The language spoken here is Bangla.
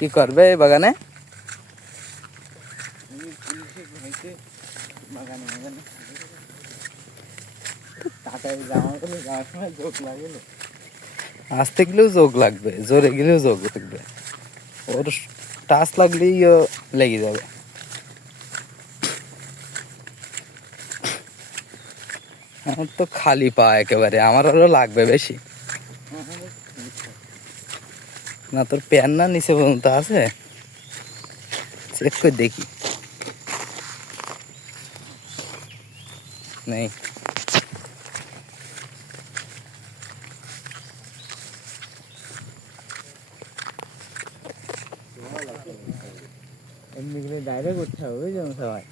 কি করবে এই বাগানে? আসতে গেলেও যোগ লাগবে, জোরে গেলেও যোগ লাগবে। ওর টাচ লাগলেই লেগে যাবে। আমার তো খালি পা একেবারে, আমার আরো লাগবে বেশি। না তোর প্যান না নিচে পর্যন্ত আছে, চেক করে দেখি। নেই। এমনি করে ডাইরেক্ট উঠতে হবে, বুঝলেন সবাই?